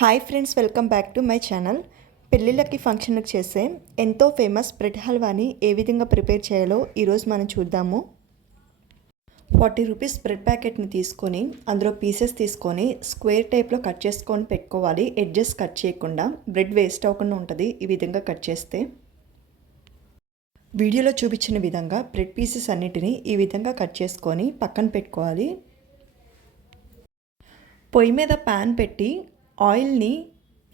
Hi friends, welcome back to my channel. పెళ్ళిళ్ళకి ఫంక్షన్కి చేసే ఎంతో ఫేమస్ బ్రెడ్ హల్వాని ఏ విధంగా ప్రిపేర్ చేయాలో ఈరోజు మనం చూద్దాము. 40 రూపీస్ బ్రెడ్ ప్యాకెట్ని తీసుకొని అందులో పీసెస్ తీసుకొని స్క్వేర్ టైప్లో కట్ చేసుకొని పెట్టుకోవాలి. ఎడ్జెస్ కట్ చేయకుండా, బ్రెడ్ వేస్ట్ అవ్వకుండా ఉంటుంది ఈ విధంగా కట్ చేస్తే. వీడియోలో చూపించిన విధంగా బ్రెడ్ పీసెస్ అన్నిటినీ ఈ విధంగా కట్ చేసుకొని పక్కన పెట్టుకోవాలి. పొయ్యి మీద ప్యాన్ పెట్టి ఆయిల్ని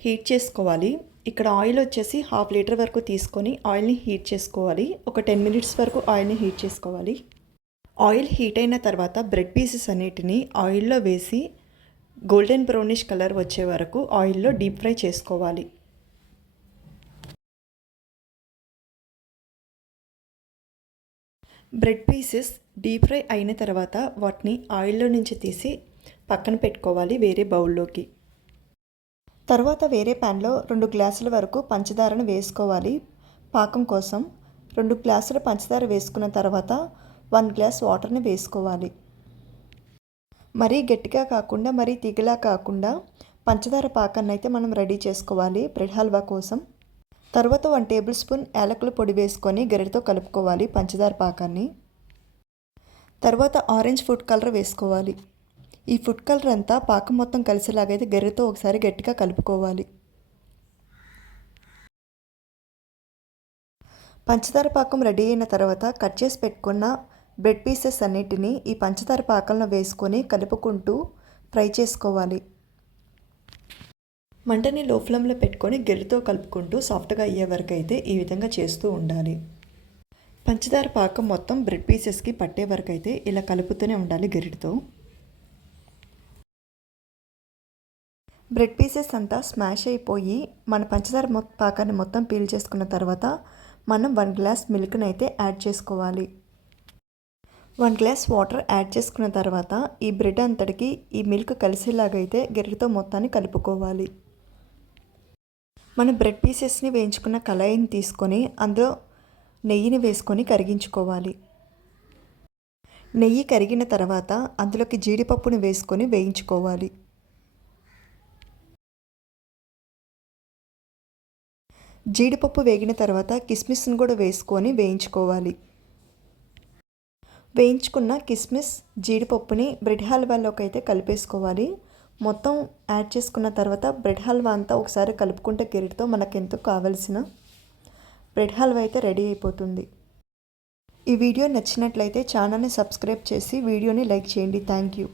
హీట్ చేసుకోవాలి. ఇక్కడ ఆయిల్ వచ్చేసి 1/2 లీటర్ వరకు తీసుకొని ఆయిల్ని హీట్ చేసుకోవాలి. ఒక 10 మినిట్స్ వరకు ఆయిల్ని హీట్ చేసుకోవాలి. ఆయిల్ హీట్ అయిన తర్వాత బ్రెడ్ పీసెస్ అన్నిటిని ఆయిల్లో వేసి గోల్డెన్ బ్రౌనిష్ కలర్ వచ్చే వరకు ఆయిల్లో డీప్ ఫ్రై చేసుకోవాలి. బ్రెడ్ పీసెస్ డీప్ ఫ్రై అయిన తర్వాత వాటిని ఆయిల్లో నుంచి తీసి పక్కన పెట్టుకోవాలి వేరే బౌల్లోకి. తర్వాత వేరే ప్యాన్లో 2 గ్లాసుల వరకు పంచదారను వేసుకోవాలి. పాకం కోసం 2 గ్లాసుల పంచదార వేసుకున్న తర్వాత 1 గ్లాస్ వాటర్ని వేసుకోవాలి. మరీ గట్టిగా కాకుండా మరీ తిగలా కాకుండా పంచదార పాకాన్ని అయితే మనం రెడీ చేసుకోవాలి బ్రెడ్ హల్వా కోసం. తర్వాత 1 టేబుల్ స్పూన్ యాలకుల పొడి వేసుకొని గరిటతో కలుపుకోవాలి పంచదార పాకాన్ని. తర్వాత ఆరెంజ్ ఫుడ్ కలర్ వేసుకోవాలి. ఈ ఫుడ్ కలర్ అంతా పాకం మొత్తం కలిసేలాగైతే గరిటతో ఒకసారి గట్టిగా కలుపుకోవాలి. పంచదార పాకం రెడీ అయిన తర్వాత కట్ చేసి పెట్టుకున్న బ్రెడ్ పీసెస్ అన్నిటినీ ఈ పంచదార పాకంలో వేసుకొని కలుపుకుంటూ ఫ్రై చేసుకోవాలి. మంటని లో ఫ్లేమ్లో పెట్టుకొని గరిటతో కలుపుకుంటూ సాఫ్ట్గా అయ్యే వరకు అయితే ఈ విధంగా చేస్తూ ఉండాలి. పంచదార పాకం మొత్తం బ్రెడ్ పీసెస్కి పట్టే వరకు అయితే ఇలా కలుపుతూనే ఉండాలి గరిటతో. బ్రెడ్ పీసెస్ అంతా స్మాష్ అయిపోయి మన పంచదార పాకాన్ని మొత్తం పీల్ చేసుకున్న తర్వాత మనం 1 గ్లాస్ మిల్క్ని అయితే యాడ్ చేసుకోవాలి. 1 గ్లాస్ వాటర్ యాడ్ చేసుకున్న తర్వాత ఈ బ్రెడ్ అంతటికి ఈ మిల్క్ కలిసేలాగైతే గరిటతో మొత్తాన్ని కలుపుకోవాలి. మన బ్రెడ్ పీసెస్ని వేయించుకున్న కళాయిని తీసుకొని అందులో నెయ్యిని వేసుకొని కరిగించుకోవాలి. నెయ్యి కరిగిన తర్వాత అందులోకి జీడిపప్పుని వేసుకొని వేయించుకోవాలి. జీడిపప్పు వేగిన తర్వాత కిస్మిస్ని కూడా వేసుకొని వేయించుకోవాలి. వేయించుకున్న కిస్మిస్ జీడిపప్పుని బ్రెడ్ హల్వాలోకి అయితే కలిపేసుకోవాలి. మొత్తం యాడ్ చేసుకున్న తర్వాత బ్రెడ్ హల్వా అంతా ఒకసారి కలుపుకుంటే గరిటతో మనకెంతో కావలసిన బ్రెడ్ హల్వా అయితే రెడీ అయిపోతుంది. ఈ వీడియో నచ్చినట్లయితే ఛానల్ని సబ్స్క్రైబ్ చేసి వీడియోని లైక్ చేయండి. Thank you.